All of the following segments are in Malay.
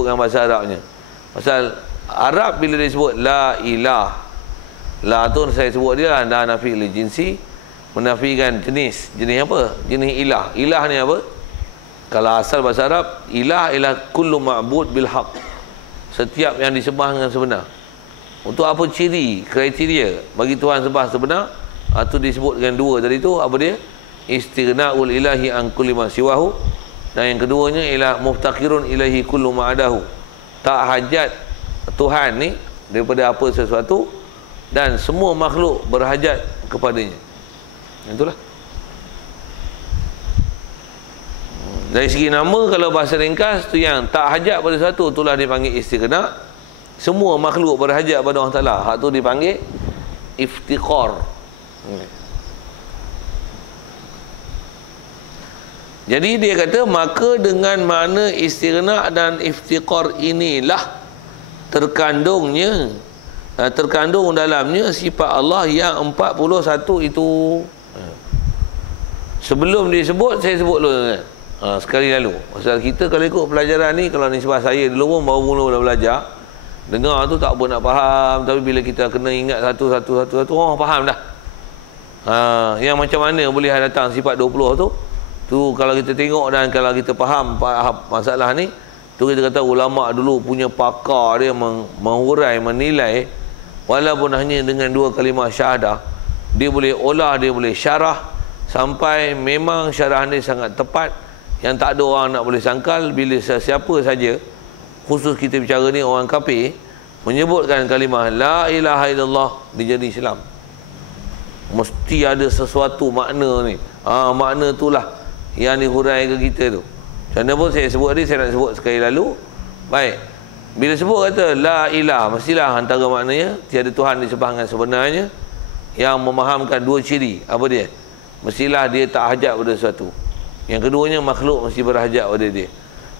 sebutkan bahasa Arabnya. Pasal Arab bila dia sebut la ilah, la tu saya sebut dia lah, dah nafi li jinsi, menafikan jenis. Jenis apa? Jenis ilah. Ilah ni apa? Kalau asal bahasa Arab, ilah ialah kullu ma'bud bil haq, setiap yang disembah dengan sebenar. Untuk apa ciri, kriteria bagi Tuhan sembah sebenar? Itu disebut dengan dua tadi tu. Apa dia? Istighna'ul ilahi an kulli ma siwahu, dan yang keduanya ialah muftaqirun ilahi kullu ma'adahu, tak hajat Tuhan ni daripada apa sesuatu, dan semua makhluk berhajat kepadanya. Itulah. Dari segi nama, kalau bahasa ringkas tu yang tak hajat pada sesuatu, itulah dipanggil istighna. Semua makhluk berhajat pada Allah Ta'ala, hak tu dipanggil iftiqar. Jadi dia kata, maka dengan makna istighna dan iftiqar inilah terkandung dalamnya sifat Allah yang 41 itu. Sebelum disebut, saya sebut dulu sekali lalu. Pasal kita kalau ikut pelajaran ni, kalau nisbah saya dulu pun baru mula belajar, dengar tu tak apa nak faham, tapi bila kita kena ingat satu, oh faham dah. Yang macam mana boleh datang sifat 20 tu kalau kita tengok dan kalau kita faham masalah ni, tu kita kata ulama dulu punya pakar dia menghurai, menilai, walaupun hanya dengan 2 kalimah syahadah, dia boleh olah, dia boleh syarah sampai memang syarahan dia sangat tepat, yang tak ada orang nak boleh sangkal. Bila siapa saja, khusus kita bicara ni orang kafir, menyebutkan kalimah la ilaha illallah, dia jadi Islam. Mesti ada sesuatu makna ni. Makna itulah yang dihurai ke kita tu. Macam mana pun saya sebut tadi, saya nak sebut sekali lalu. Baik, bila sebut kata la ilah, mestilah antara maknanya tiada Tuhan disembah dengan sebenarnya, yang memahamkan 2 ciri. Apa dia? Mestilah dia tak hajat pada sesuatu. Yang keduanya, makhluk mesti berhajat pada dia.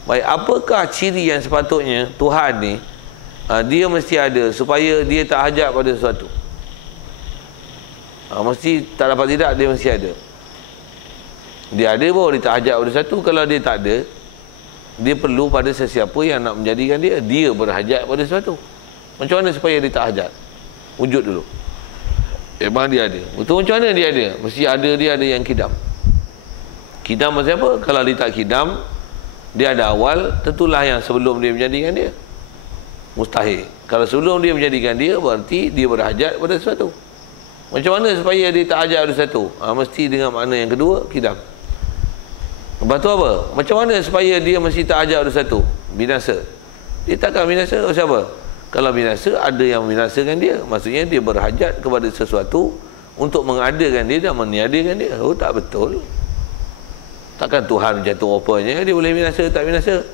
Baik, apakah ciri yang sepatutnya Tuhan ni dia mesti ada supaya dia tak hajat pada sesuatu? Mesti tak dapat tidak, dia mesti ada. Dia ada baru dia tak hajat pada sesuatu. Kalau dia tak ada, dia perlu pada sesiapa yang nak menjadikan dia berhajat pada sesuatu. Macam mana supaya dia tak hajat? Wujud dulu. Memang dia ada. Betul, macam mana dia ada? Mesti ada, dia ada yang kidam. Kidam maksud apa? Kalau dia tak kidam, dia ada awal, tentulah yang sebelum dia menjadikan dia. Mustahil. Kalau sebelum dia menjadikan dia, berarti dia berhajat pada sesuatu. Macam mana supaya dia tak hajat pada sesuatu? Mesti dengan makna yang kedua, kidam. Lepas tu apa? Macam mana supaya dia mesti tak hajat pada sesuatu? Binasa. Dia takkan binasa. Siapa? Kalau binasa, ada yang membinasakan dia. Maksudnya dia berhajat kepada sesuatu untuk mengadakan dia dan meniadakan dia. Oh, tak betul. Takkan Tuhan macam tu rupanya dia boleh binasa, tak binasa.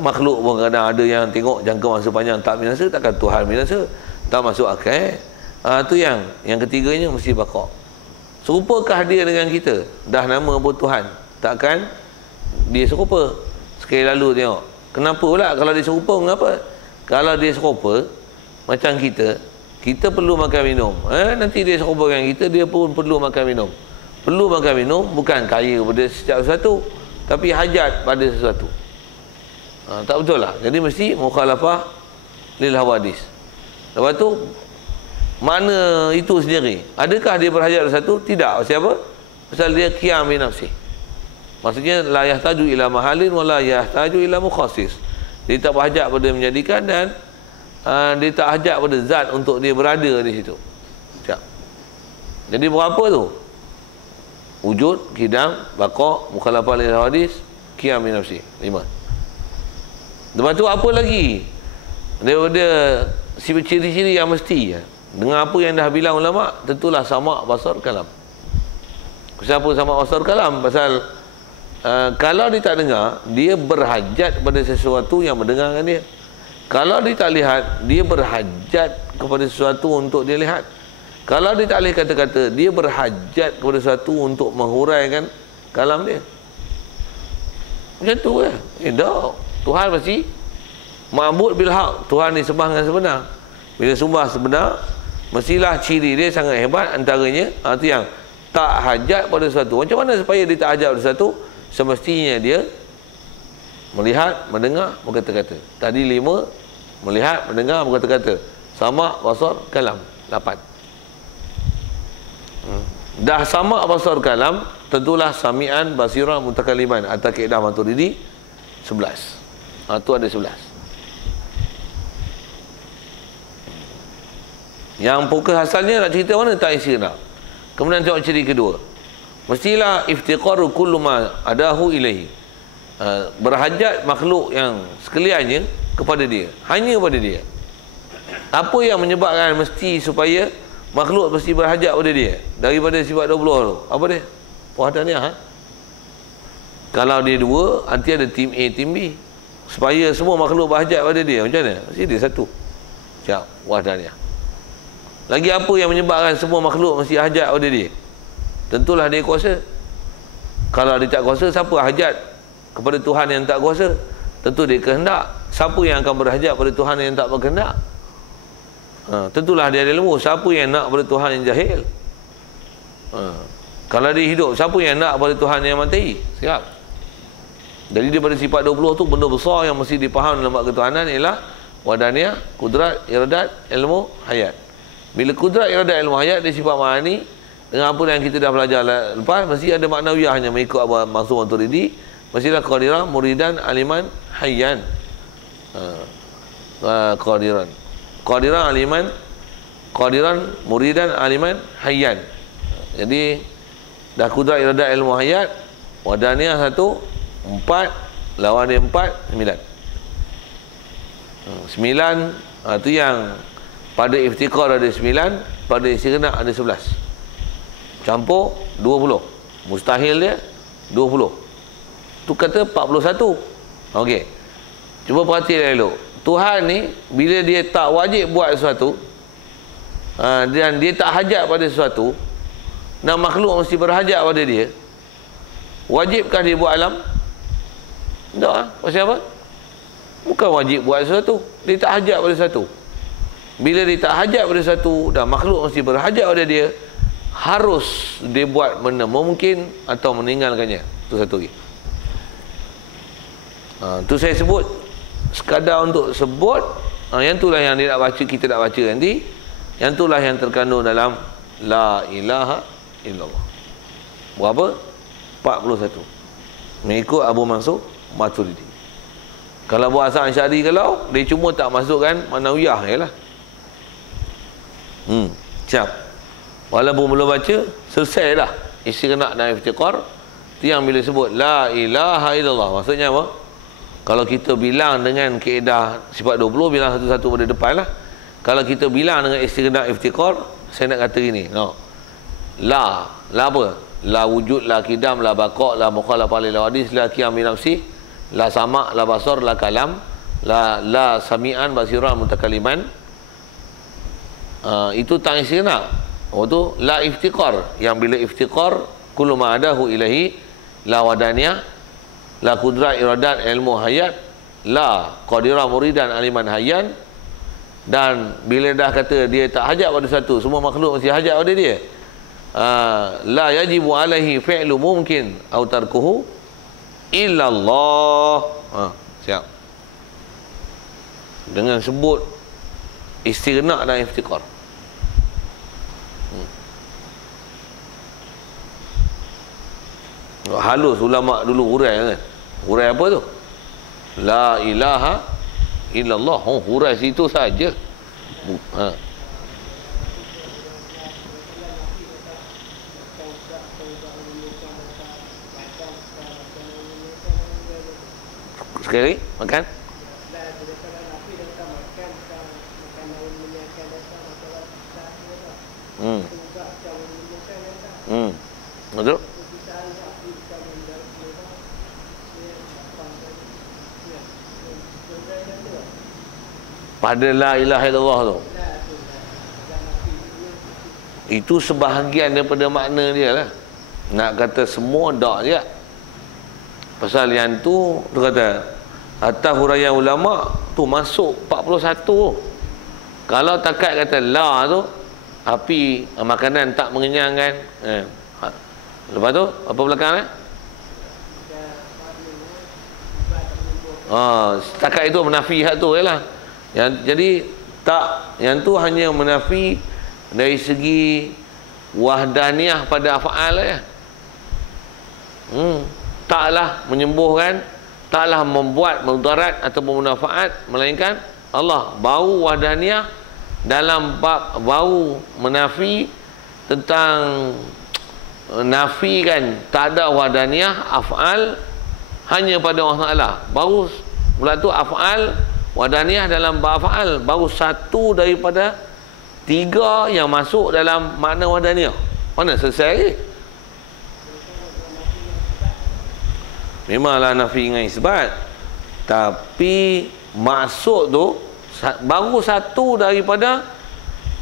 Makhluk pun kadang ada yang tengok jangka masa panjang tak binasa, takkan Tuhan binasa. Tak masuk akal. Tu yang ketiganya mesti baqa. Serupakah dia dengan kita? Dah nama pun Tuhan, takkan dia serupa. Sekali lalu tengok, kenapa pula kalau dia serupa? Mengapa? Kalau dia serupa macam kita perlu makan minum, nanti dia serupa dengan kita, dia pun perlu makan minum. Perlu makan minum bukan kaya pada setiap sesuatu, tapi hajat pada sesuatu. Tak betul lah. Jadi mesti mukhalafah lil hawadis. Lepas tu, mana itu sendiri? Adakah dia berhajat pada sesuatu? Tidak. Siapa? Pasal dia qiyam bi nafsi. Maksudnya la yahtaju ila mahalin wa la yahtaju ila mukhassis. Dia tak berhajat pada menjadikan, dan dia tak hajat pada zat untuk dia berada di situ. Sekejap. Jadi berapa tu? Wujud, kidam, baqa, mukhalafah lil hawadis, qiyam bi nafsi. 5. Lepas tu apa lagi? Daripada ciri-ciri yang mesti dengan apa yang dah bilang ulama, tentulah sama' basar kalam. Kenapa sama' basar kalam? Pasal kalau dia tak dengar, dia berhajat pada sesuatu yang mendengarkan dia. Kalau dia tak lihat, dia berhajat kepada sesuatu untuk dia lihat. Kalau dia tak boleh kata-kata, dia berhajat kepada sesuatu untuk menghuraikan kalam dia. Macam tu kan? Tak. Tuhan mesti ma'bud bil haq. Tuhan ni sembah dengan sebenar. Bila sembah sebenar, mestilah ciri dia sangat hebat. Antaranya, itu yang tak hajat pada sesuatu. Macam mana supaya dia tak hajat pada sesuatu? Semestinya dia melihat, mendengar, berkata-kata. Tadi 5, melihat, mendengar, berkata-kata. Sama, basar, kalam. 8. Dah sama, basar, kalam, tentulah sami'an, basira, mutakaliman. Atas kaedah Maturidi 11. Tu ada 11. Yang fokus asalnya nak cerita mana tak istighna. Kemudian tengok ciri kedua. Mestilah iftiqaru kullu ma adahu ilaihi. Berhajat makhluk yang sekaliannya kepada dia, hanya kepada dia. Apa yang menyebabkan mesti supaya makhluk mesti berhajat pada dia daripada sifat 20 tu? Apa dia? Wahdaniyah. Kalau dia dua, nanti ada tim A, tim B. Supaya semua makhluk berhajat pada dia. Macam mana? Mesti dia satu. Siap. Wahdaniyah. Lagi apa yang menyebabkan semua makhluk mesti hajat pada dia? Tentulah dia kuasa. Kalau dia tak kuasa, siapa hajat kepada Tuhan yang tak kuasa? Tentu dia kehendak. Siapa yang akan berhajat pada Tuhan yang tak berkehendak? Tentulah dia ada lembu. Siapa yang nak pada Tuhan yang jahil? Kalau dia hidup, siapa yang nak pada Tuhan yang mati? Siap. Jadi daripada sifat 20 tu, benda besar yang mesti dipaham dalam bab ketuhanan ialah wadaniyah, kudrat, iradat, ilmu, hayat. Bila kudrat, iradat, ilmu, hayat, dia sifat ma'ani. Dengan apa yang kita dah belajar lepas, mesti ada maknawiyahnya mengikut Abu Mansur Maturidi. Mestilah qadiran, muridan, aliman, hayyan. Qadiran, aliman, qadiran, muridan, aliman, hayyan. Jadi dah kudrat, iradat, ilmu, hayat. Wadaniyah 1, 4, lawan dia 4, 9. 9, tu yang pada iftiqar ada 9, pada istighna ada 11. Campur 20. Mustahil dia 20. Tu kata 41. Okey. Cuba perhatikan dulu. Tuhan ni bila dia tak wajib buat sesuatu, dan dia tak hajat pada sesuatu, dan makhluk mesti berhajat pada dia, wajibkah dia buat alam? Tak. Pasal apa? Bukan wajib buat sesuatu. Dia tak hajat pada sesuatu. Bila dia tak hajat pada sesuatu dan makhluk mesti berhajat pada dia, harus dia buat benda mungkin atau meninggalkannya. Itu satu lagi. Tu saya sebut sekadar untuk sebut. Yang itulah yang dia nak baca, kita nak baca nanti. Yang itulah yang terkandung dalam La ilaha illallah. Berapa? 41. Mengikut Abu Mansur Maturidi. Kalau buat asal Asy'ari, kalau dia cuma tak masukkan manawiyah jelah. Siap. Walaupun belum baca, selesai dah istighna dan iftiqar. Itu yang bila sebut La ilaha illallah, maksudnya apa? Kalau kita bilang dengan kaedah sifat 20, bilang satu-satu pada depan lah. Kalau kita bilang dengan istighna iftiqar, saya nak kata gini, no. La apa? La wujud, la kidam, la baqa', la mukhalafah lil hadis, la qiyam bi nafsi, la sama', la basar, la kalam, la sami'an, basiran, mutakaliman. Itu tak istighna. Tu la iftiqar, yang bila iftiqar kullu ma adahu ilahi, la wadaniyah, la kudrat, iradat, ilmu, hayat, la qadira, muridan, aliman, hayyan. Dan bila dah kata dia tak hajat pada satu, semua makhluk mesti hajat pada dia, la yajibu alaihi fi'lu mumkin au tarkuhu illallah. Siap. Dengan sebut istighna dan iftiqar. Halus ulama dulu hurai kan. Hurai apa tu? La ilaha illallah. Hurai situ saja. Sekali makan. Betul. Pada la ilaha illallah tu, itu sebahagian daripada makna dia lah. Nak kata semua tak je. Pasal yang tu kata atas huraian ulama tu masuk 41. Kalau takat kata la tu, api makanan tak mengenyangkan. Lepas tu apa belakang Setakat itu menafi hak tu lah. Jadi tak, yang tu hanya menafi dari segi wahdaniyah pada af'al ya. Taklah menyembuhkan, taklah membuat mudarat ataupun munafaat, melainkan Allah. Bau wahdaniyah dalam bab bau menafi tentang nafikan tak ada wahdaniyah af'al hanya pada Allah Ta'ala. Baru pula tu af'al wahdaniyah dalam bab af'al baru satu daripada 3 yang masuk dalam makna wahdaniyah. Mana selesai lagi? Memanglah nafi dengan isbat, tapi maksud tu baru satu daripada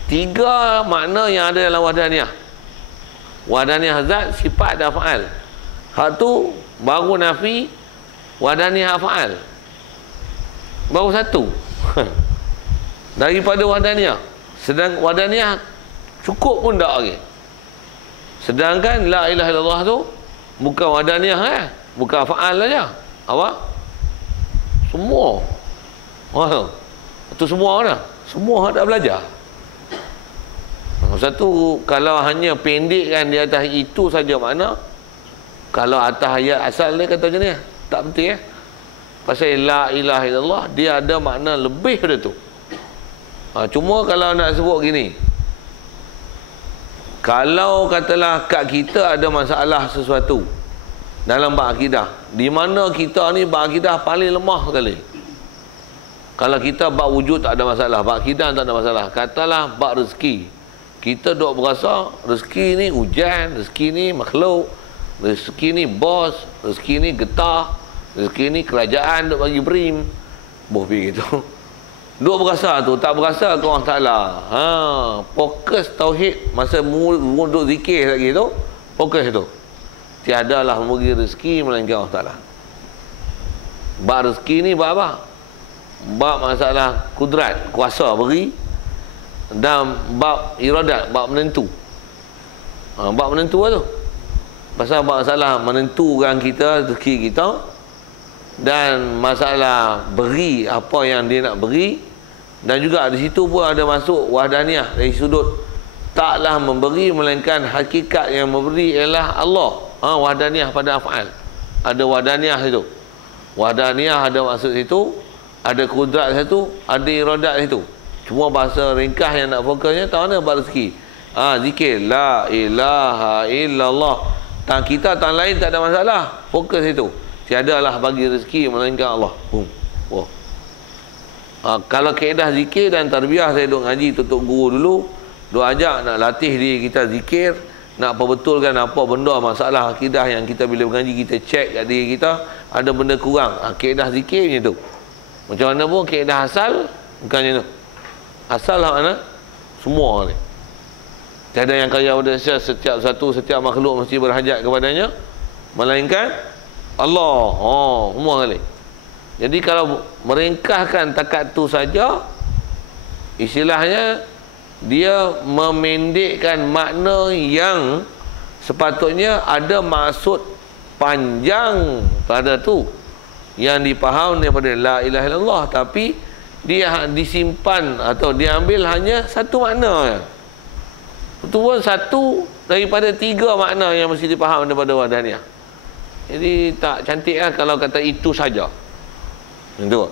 3 makna yang ada dalam wahdaniyah. Wahdaniyah zat, sifat dan af'al. Hak tu baru nafi wahdaniyah af'al. Baru satu daripada wahdaniyah. Sedang wahdaniyah cukup pun tak lagi. Sedangkan la ilaha illallah tu bukan wahdaniyah bukan af'al saja. Apa? Semua. Itu semua dah. Semua dah belajar. Satu, kalau hanya pendekkan di atas itu saja makna, kalau atas ayat asal dia kata macam ni, tak penting pasal la ilaha illallah dia ada makna lebih pada tu. Cuma kalau nak sebut gini, kalau katalah kat kita ada masalah sesuatu dalam bab akidah, di mana kita ni bab akidah paling lemah sekali. Kalau kita bab wujud tak ada masalah, bab akidah tak ada masalah. Katalah bab rezeki, kita duk berasa rezeki ni hujan, rezeki ni makhluk, rezeki ni bos, rezeki ni getah, rezeki ni kerajaan duk bagi brim. Boh pergi gitu. Duk berasa tu, tak berasa ke Allah Ta'ala. Fokus tauhid masa duk zikir lagi tu, fokus tu. Tiadalah memberi rezeki melainkan Allah Ta'ala. Bab rezeki ni bab apa? Bab masalah kudrat, kuasa beri, dan bab iradat, bab menentu. Bab menentu lah tu. Pasal masalah menentukan kita, rezeki kita, dan masalah beri apa yang dia nak beri. Dan juga di situ pun ada masuk wahdaniyah dari sudut taklah memberi melainkan hakikat yang memberi ialah Allah. Wahdaniyah pada af'al. Ada wahdaniyah itu. Wahdaniyah ada maksud situ, ada kudrat situ, ada iradat situ. Cuma bahasa ringkas yang nak fokusnya tahu mana bab rezeki. Zikir la ilaha illallah. Tang kita tang lain tak ada masalah. Fokus itu. Tiadalah bagi rezeki melainkan Allah. Kalau kaedah zikir dan tarbiyah, saya duk ngaji tutup guru dulu, duk ajak nak latih diri kita zikir, nak perbetulkan apa benda masalah akidah yang kita bila mengaji kita cek kat diri kita ada benda kurang. Kaedah zikir macam tu. Macam mana pun kaedah asal bukan macam tu. Asal lah mana? Semua ni. Tiada yang kaya pada setiap makhluk mesti berhajat kepadanya melainkan Allah. Semua kali. Jadi kalau meringkaskan takat tu saja, istilahnya dia memendekkan makna yang sepatutnya ada maksud panjang pada tu yang dipaham daripada la ilaha illallah, tapi dia disimpan atau diambil hanya satu makna. Itu pun satu daripada 3 makna yang mesti dipaham daripada wahdaniyah. Jadi tak cantik lah kalau kata itu saja. Itu.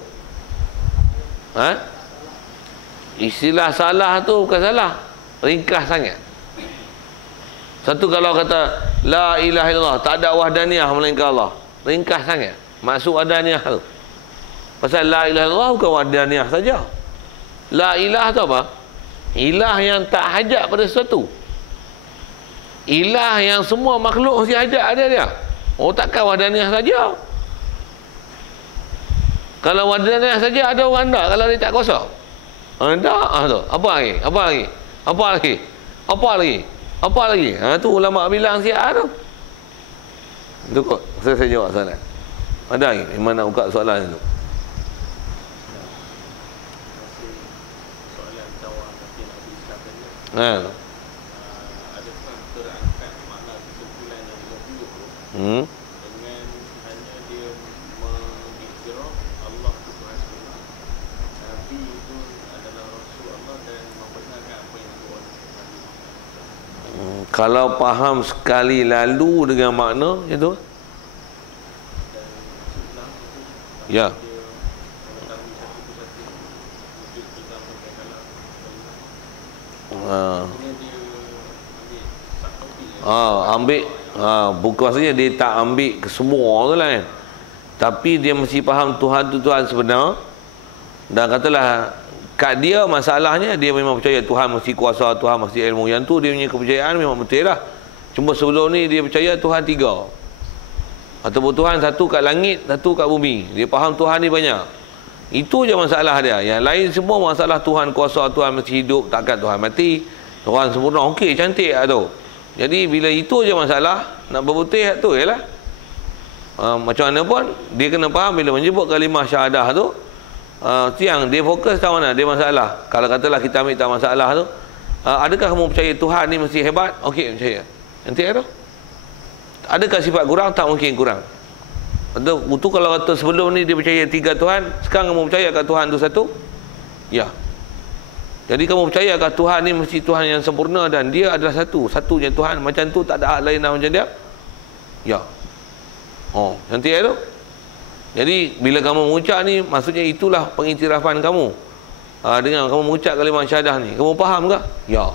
Istilah salah tu bukan salah, ringkas sangat. Satu kalau kata la ilaha illallah, tak ada wahdaniyah melainkan Allah, ringkas sangat. Maksud wahdaniyah tu. Pasal la ilaha illallah bukan wahdaniyah saja. La ilah tu apa? Ilah yang tak hajat pada sesuatu. Ilah yang semua makhluk mesti hajat ada dia. Takkan wahdaniyah saja. Kalau wahdaniyah saja ada orang tak kalau dia tak kuasa. Tak tu. Apa lagi? Apa lagi? Apa lagi? Apa lagi? Apa lagi? Tu ulama bilang siap tu. Itu kok saya jawab soalan. Ada lagi? Memang nak buka soalan itu. Soalan tawar tapi nak disahkan. Ada kan terangkat makna kesimpulan yang 50 dengan hanya dia mengiktiraf Kalau faham sekali lalu dengan makna macam tu. Ya. Ambil bukan maksudnya dia tak ambil ke semua tu lah kan. Tapi dia mesti faham Tuhan tu Tuhan sebenar. Dan katalah kat dia masalahnya dia memang percaya Tuhan mesti kuasa, Tuhan mesti ilmu. Yang tu dia punya kepercayaan memang betul lah. Cuma sebelum ni dia percaya Tuhan 3. Ataupun Tuhan satu kat langit, satu kat bumi. Dia faham Tuhan ni banyak. Itu je masalah dia. Yang lain semua masalah Tuhan kuasa, Tuhan mesti hidup, takkan Tuhan mati, Tuhan sempurna. Okey, cantik lah tu. Jadi bila itu je masalah, nak berputih tu je lah. Macam mana pun dia kena faham bila menyebut kalimah syahadah tu, siang dia fokus tahu mana dia masalah. Kalau katalah kita ambil tak masalah tu, adakah kamu percaya Tuhan ni mesti hebat? Okey, percaya. Nanti tu adakah sifat kurang? Tak mungkin kurang. Itu kalau kata sebelum ni dia percaya 3 Tuhan, sekarang kamu percaya kat Tuhan tu satu? Ya. Jadi kamu percaya kat Tuhan ni mesti Tuhan yang sempurna dan dia adalah satu, satunya Tuhan. Macam tu tak ada hak lain macam dia? Ya. Nanti tu. Jadi bila kamu mengucap ni, maksudnya itulah pengiktirafan kamu. Dengan kamu mengucap kalimah syahadah ni, kamu faham ke? Ya.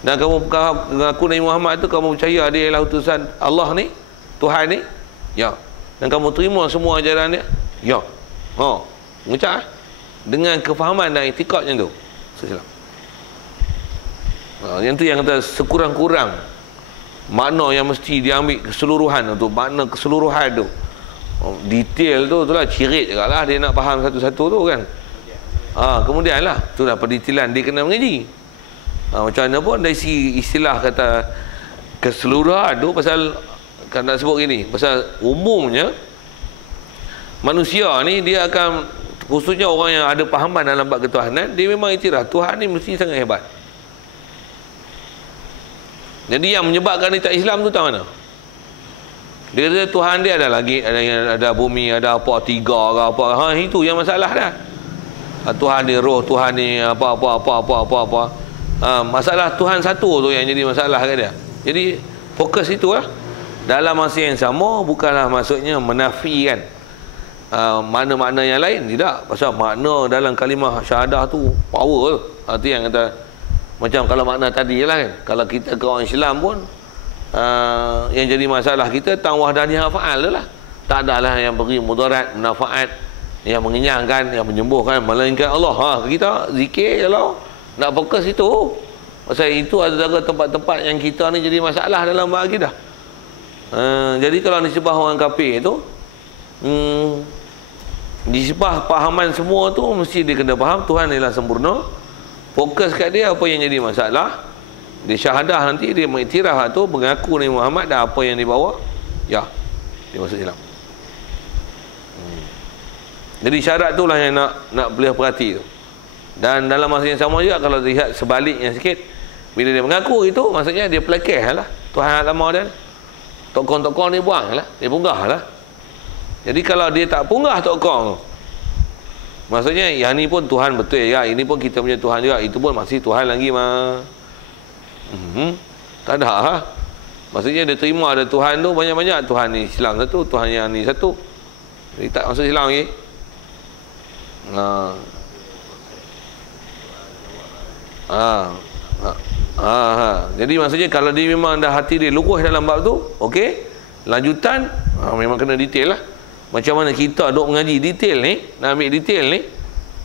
Dan kamu mengaku Nabi Muhammad tu, kamu percaya dia ialah utusan Allah ni, Tuhan ni? Ya. Dan kamu terima semua ajaran dia? Ya. Mengucap dengan kefahaman dan itikad macam tu. Silap. Yang tu yang kata sekurang-kurang makna yang mesti diambil keseluruhan tu, makna keseluruhan tu. Detail tu itulah cirit lah dia nak faham satu-satu tu kan. Kemudian lah itulah pendetailan dia kena mengaji. Macam mana pun dari si istilah kata keseluruhan tu, pasal kan nak sebut gini, pasal umumnya manusia ni dia akan, khususnya orang yang ada pahaman dalam bab ketuhanan, dia memang iktiraf Tuhan ni mesti sangat hebat. Jadi yang menyebabkan dia tak Islam tu tak mana? Dia kata Tuhan dia ada langit, ada bumi, ada apa, 3 ke apa. Itu yang masalah dah. Tuhan ni roh, Tuhan ni apa. Masalah Tuhan satu tu yang jadi masalah kat dia. Jadi fokus itu lah. Dalam masa yang sama bukanlah maksudnya menafikan makna-makna yang lain, tidak. Pasal makna dalam kalimah syahadah tu power. Itu yang kata, macam kalau makna tadi lah kan, kalau kita ke orang Islam pun yang jadi masalah kita tang wahdaniyah fa'al lah. Tak adalah yang beri mudarat, manfaat, yang mengenyangkan, yang menyembuhkan, melainkan Allah. Kita zikir kalau nak fokus itu. Pasal itu adalah tempat-tempat yang kita ni jadi masalah dalam bab akidah. Jadi kalau nisbah orang kafir tu, nisbah pahaman semua tu mesti dia kena faham Tuhan ialah sempurna. Fokus kat dia apa yang jadi masalah. Dia syahadah nanti dia mengiktiraf tu, mengaku Nabi Muhammad dan apa yang dibawa, ya, dia masuk Islam. Jadi syarat itulah yang nak boleh perhati tu. Dan dalam masa yang sama juga kalau lihat sebaliknya sikit, bila dia mengaku itu, maksudnya dia pelakih lah Tuhan lama dia. Tokoh-tokoh ni buang lah, dia punggah lah. Jadi kalau dia tak punggah tokoh tu, maksudnya yang ni pun Tuhan betul ya, ini pun kita punya Tuhan juga, itu pun masih Tuhan lagi mah. Tak ada ha? Maksudnya dia terima ada Tuhan tu banyak-banyak, Tuhan ni Islam satu, Tuhan yang ni satu. Jadi tak masuk Islam lagi. Jadi maksudnya kalau dia memang dah hati dia lukuh dalam bab tu, okey, lanjutan memang kena detail lah. Macam mana kita duk mengaji detail ni, nak ambil detail ni,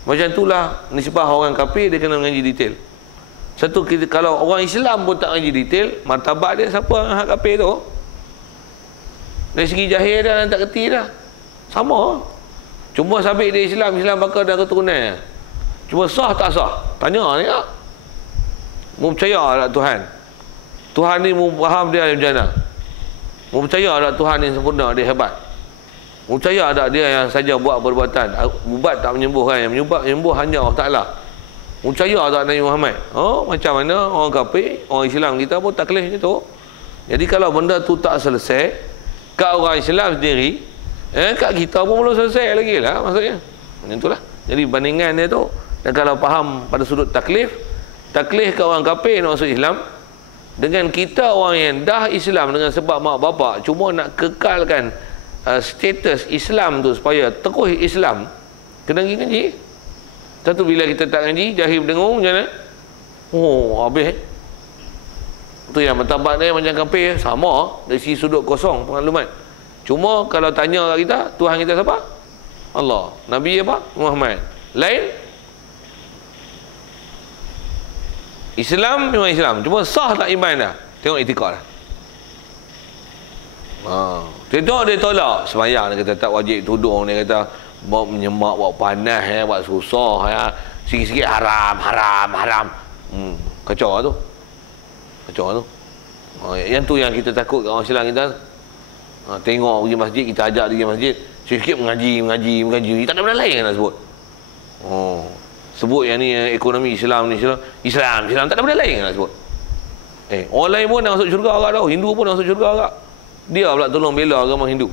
macam itulah nisbah orang kafir dia kena mengaji detail. Satu, kita kalau orang Islam pun tak mengaji detail, martabat dia siapa hak kafir tu? Dari segi jahil dah tak kerti dah. Sama. Cuma sabit dia Islam bakal dah keturunan. Cuma sah tak sah? Tanya ni tak? Mu percaya tak Tuhan? Tuhan ni mu faham dia macam mana? Mu percaya tak Tuhan ni sempurna, dia hebat? Mu percaya tak dia yang saja buat perbuatan, ubat tak menyembuhkan, yang menyembuh hanya Allah Ta'ala? Mu percaya tak Nabi Muhammad? Macam mana orang kafir, orang Islam kita pun tak kelih macam tu. Jadi kalau benda tu tak selesai kat orang Islam sendiri, kat kita pun belum selesai lagi lah maksudnya. Macam itulah. Jadi bandingan dia tu, dan kalau faham pada sudut taklif ke orang kafir nak masuk Islam, Dengan kita orang yang dah Islam dengan sebab mak bapak cuma nak kekalkan status Islam tu supaya teguh Islam, kena pergi ngaji. Tentu bila kita tak ngaji, jahil dengung macam mana? Oh, habis. Tu yang martabat dia macam kafir, sama dari sisi sudut kosong pengalaman. Cuma kalau tanya kat kita, Tuhan kita siapa? Allah. Nabi apa? Muhammad. Lain? Islam memang Islam, cuma sah tak iman dah. Tengok itikad dah. Tengok dia tolak sembahyang, dia kata tak wajib tudung, dia kata buat menyemak, buat panas ya, buat susah ya, sikit-sikit haram. Kacau lah tu. Yang tu yang kita takut kat orang Islam kita. Tengok pergi masjid, kita ajak dia pergi masjid, sikit-sikit mengaji. Tak ada benda lain nak sebut. Sebut yang ni ekonomi Islam ni Islam tak ada benda lain nak sebut. Orang lain pun nak masuk syurga agak tau. Hindu pun nak masuk syurga agak. Dia pula tolong bela agama Hindu.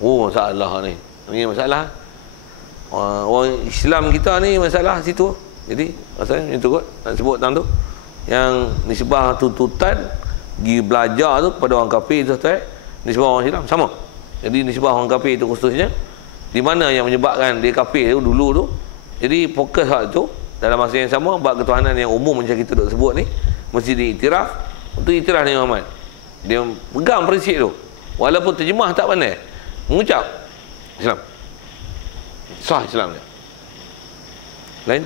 Masalah ni. Ini masalah. Orang Islam kita ni masalah situ. Jadi masalah itu kot nak sebut tentang tu. Yang nisbah tuntutan pergi belajar tu pada orang kafir tu nisbah orang Islam sama. Jadi nisbah orang kafir itu khususnya di mana yang menyebabkan dia kafir tu dulu tu. Jadi fokus hal tu dalam masa yang sama bab ketuhanan yang umum macam kita duk sebut ni mesti diiktiraf. Untuk iktiraf ni Muhammad, dia pegang prinsip tu walaupun terjemah tak pandai, mengucap Islam sah Islam dia. Lain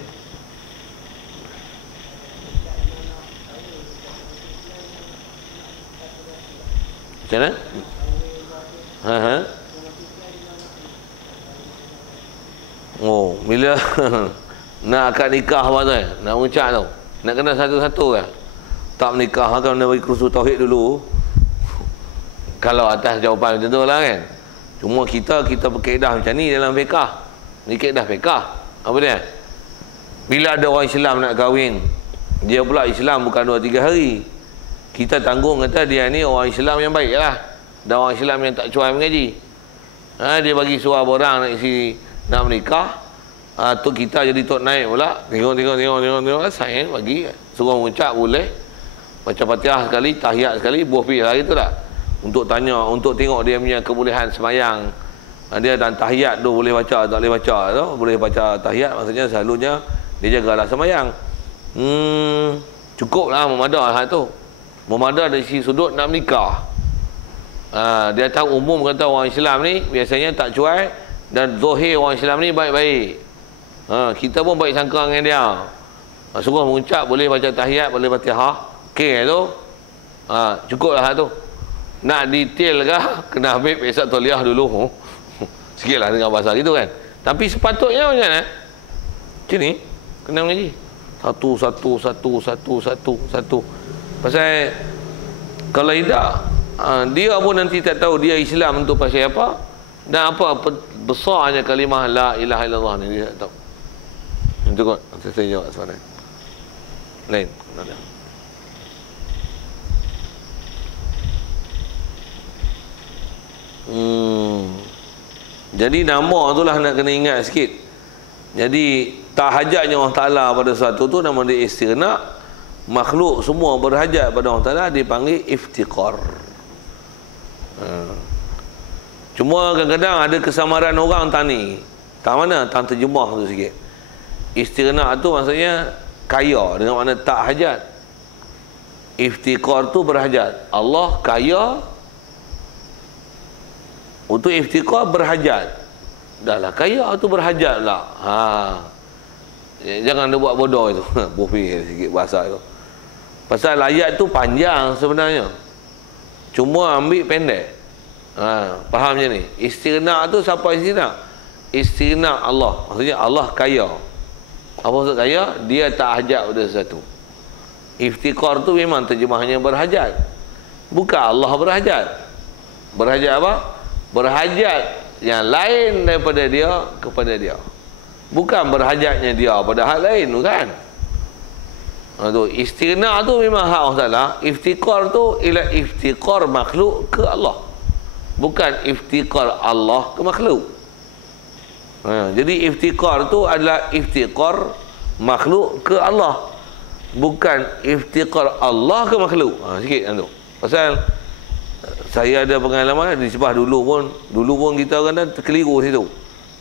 macam mana? Bila nak akad nikah apa tu nak mengucap tu, nak kena satu-satu kan. Tak menikah kan kena bagi kursus tauhid dulu. Kalau atas jawapan macam tu lah kan. Cuma kita berkaedah macam ni dalam fiqah. Ni kaedah fiqah. Apa dia? Bila ada orang Islam nak kahwin, dia pula Islam bukan 2-3 hari, kita tanggung kata dia ni orang Islam yang baik lah, dan orang Islam yang tak cuai mengaji. Dia bagi suara orang nak menikah, tu kita jadi tok naik pula. Tengok saya bagi suruh mengucap boleh, baca Fatihah sekali, tahiyat sekali, buah pi lah gitu tak. Untuk tanya, untuk tengok dia punya kebolehan semayang. Dia dan tahiyat tu boleh baca, tak boleh baca tu. Boleh baca tahiyat, maksudnya selalunya dia jagalah semayang. Cukuplah memadah hal tu. Memadah dari sisi sudut nak menikah. Dia tahu umum kata orang Islam ni biasanya tak cuai, dan zahir orang Islam ni baik-baik. Kita pun baik sangka dengan dia. Suruh mengucap, boleh baca tahiyat, boleh Fatihah. Okey tu. Cukuplah hal tu. Nak detail ke, kena ambil besok toliah dulu. Sikitlah dengan bahasa gitu kan. Tapi sepatutnya macam mana? Macam ni, kena mengaji. Satu. Pasal kalau tidak, dia pun nanti tak tahu dia Islam untuk pasal apa, dan apa besarnya kalimah la ilaha illallah ni dia tak tahu. Itu kot saya jawab soalan lain. Jadi nama tu lah nak kena ingat sikit. Jadi tahajatnya Allah Ta'ala pada sesuatu tu nama dia istighna. Makhluk semua berhajat pada Allah Ta'ala dipanggil iftiqar. Cuma kadang-kadang ada kesamaran orang tani. Tak mana tang terjemah tu sikit. Istighna tu maksudnya kaya, dengan makna tak hajat. Iftiqar tu berhajat. Allah kaya, untuk iftiqar berhajat. Dah lah kaya tu berhajat lah. Jangan dia buat bodoh itu. Bofi sikit bahasa tu. Pasal ayat tu panjang sebenarnya, cuma ambil pendek. Faham je ni. Istighna tu siapa istighna? Istighna Allah, maksudnya Allah kaya. Apa maksud kaya? Dia tak hajat pada sesuatu. Iftiqar tu memang terjemahnya berhajat, bukan Allah berhajat. Berhajat apa? Berhajat yang lain daripada dia kepada dia, bukan berhajatnya dia pada hal lain, bukan. Tu istighna tu memang hak Allah Ta'ala. Iftiqar tu ialah iftiqar makhluk ke Allah, bukan iftiqar Allah ke makhluk. Jadi iftiqar tu adalah iftiqar makhluk ke Allah, bukan iftiqar Allah ke makhluk. Sikit tu. Pasal saya ada pengalaman di Sabah dulu pun kita orang dah terkeliru situ.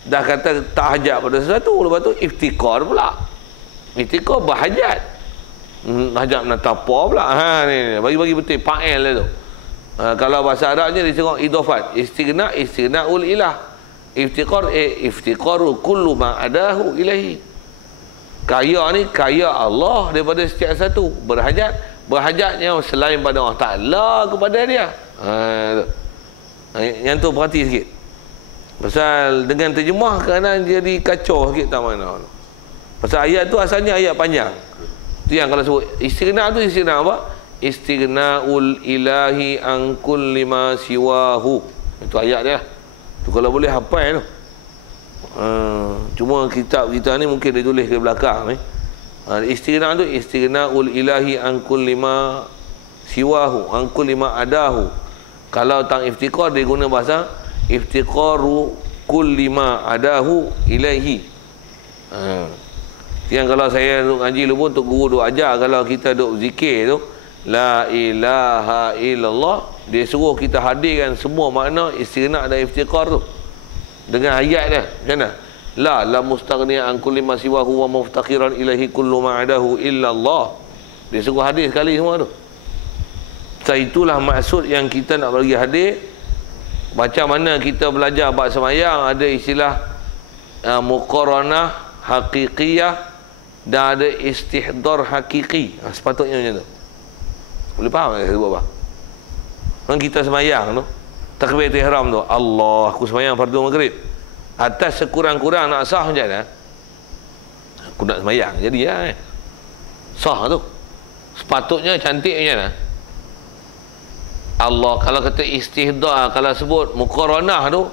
Dah kata tak hajat pada sesuatu, lepas tu iftiqar pula. Iftiqar berhajat. Hajat nak tapa pula. Ni bagi-bagi betul fa'il lah tu. Kalau bahasa Arabnya dia tengok idafat, istighna'ul ilah. Iftiqar iftiqaru kullu ma adahu ilahi. Kaya ni kaya Allah daripada setiap satu. Berhajatnya selain pada Allah Ta'ala kepada dia. Yang tu perhati sikit. Pasal dengan terjemah kadang jadi kacau sikit tak mana. Pasal ayat tu asalnya ayat panjang. Tu yang kalau sebut istighna tu istighna apa? Istighna'ul ilahi an kulli ma siwahu. Itu ayat dia. Tu kalau boleh hafal tu. Cuma kitab kita ni mungkin dia tulis ke belakang ni. Istighna tu istighna'ul ilahi an kulli ma siwahu, an kulli ma adahu. Kalau tang iftiqar dia guna bahasa iftiqaru kulli ma adahu ilaihi. Yang kalau saya duk ngaji dulu pun tok guru duk ajar, kalau kita duk zikir tu la ilaha illallah, dia suruh kita hadirkan semua makna istighna dan iftiqar tu dengan ayat dia. Macam mana? La mustaghniya an kulli ma siwahu wa muftaqiran ilaihi kullu ma adahu illallah. Dia suruh hadir sekali semua tu. So, itulah maksud yang kita nak bagi hadir. Macam mana kita belajar bab sembahyang, ada istilah muqaranah haqiqiyah dan ada istihdar hakiki. Sepatutnya macam tu. Boleh faham tak saya sebut apa? Kan kita sembahyang tu, takbiratul ihram tu, Allah, aku sembahyang fardu maghrib. Atas sekurang-kurang nak sah macam mana? Aku nak sembahyang jadi ya. Sah tu. Sepatutnya cantik macam mana? Allah, kalau kata istihdar, kalau sebut muqaranah tu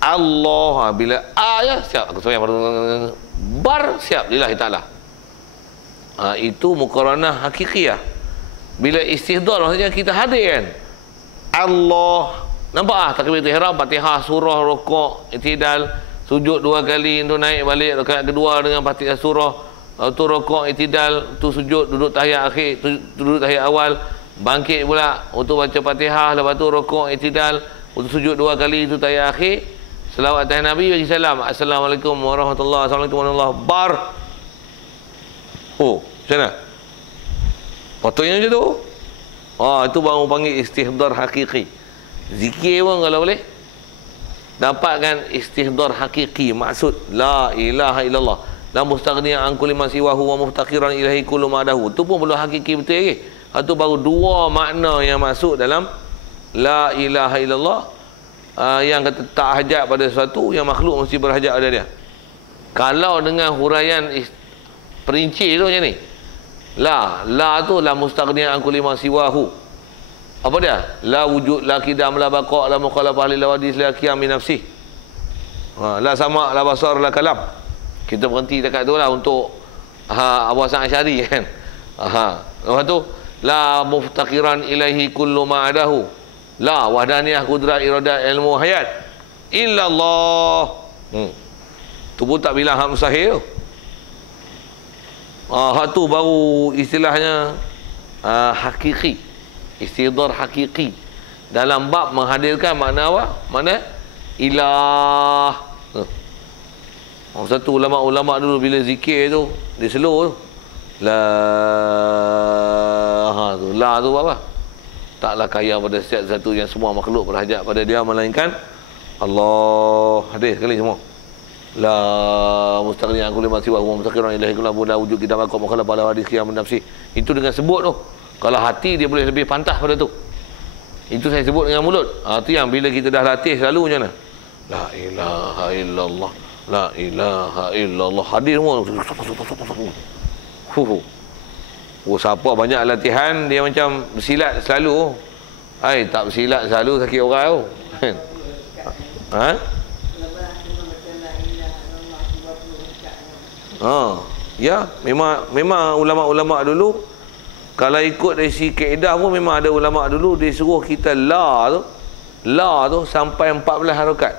Allah, bila ya siap aku sembahyang bar siap lillahi ta'ala. Itu muqaranah hakikiyah. Bila istihdar maksudnya kita hadir kan. Allah, nampak takbiratul ihram, Fatihah, surah, rukuk, i'tidal, sujud 2 kali, tu naik balik rakaat kedua dengan Fatihah, surah, tu rukuk, i'tidal, tu sujud, duduk tahiyat akhir, tu duduk tahiyat awal, bangkit pula untuk baca Fatihah, lepas tu rukuk, i'tidal, untuk sujud 2 kali, tu tahiyat akhir, selawat atas Nabi, bagi salam, assalamualaikum warahmatullahi wabarakatuh, bar. Macam mana? Patutnya macam tu. Itu baru panggil istihdar hakiki. Zikir pun kalau boleh dapatkan istihdar hakiki, maksud la ilaha illallah, la mustaghniya an kulli ma siwahu wa muftaqiran ilahi kullu ma adahu. Tu pun perlu hakiki betul lagi. Itu baru 2 makna yang masuk dalam la ilaha illallah. Yang kata tak hajat pada sesuatu, yang makhluk mesti berhajat pada dia. Kalau dengan huraian perinci tu macam ni, la tu la mustaghniya an kulli ma siwahu. Apa dia? La wujud, la qidam, la baqa, la mukhalafah lil wadis, la qiyam bi nafsi. La sama, la basar, la kalam. Kita berhenti dekat tu lah untuk Abu Hasan Asy'ari kan. Lepas tu la muftaqiran ilaihi kullu ma adahu. La wahdaniyah, qudrat, iradat, ilmu, hayat illallah. Tu pun tak bilang hak mustahil. Hak tu baru istilahnya hakiki, istihdar hakiki. Dalam bab menghadirkan makna apa? Makna ilah. Satu ulama-ulama dulu bila zikir tu dia slow tu. La tu apa? Taklah kaya pada setiap satu yang semua makhluk berhajat pada dia melainkan Allah. Hadir sekali semua. La mustaghniya an kulli ma siwahu wa muftaqiran ilaihi kullu la wujud kita maqam mukhalafah la hadis qiyam nafsi. Itu dengan sebut tu. Kalau hati dia boleh lebih pantas pada tu. Itu saya sebut dengan mulut. Itu yang bila kita dah latih selalu macam mana? La ilaha illallah, la ilaha illallah, hadir semua. Siapa banyak latihan dia macam bersilat selalu. Tak bersilat selalu sakit orang tu. Ya, memang ulama-ulama dulu kalau ikut dari si kaedah pun memang ada ulama dulu dia suruh kita la tu sampai 14 harakat.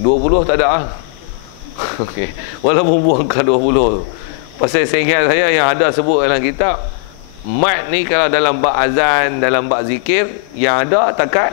20 tak ada Okey. Walaupun buangkan 20 tu. Pasal seingat saya yang ada sebut dalam kitab, mat ni kalau dalam bab azan, dalam bab zikir, yang ada takat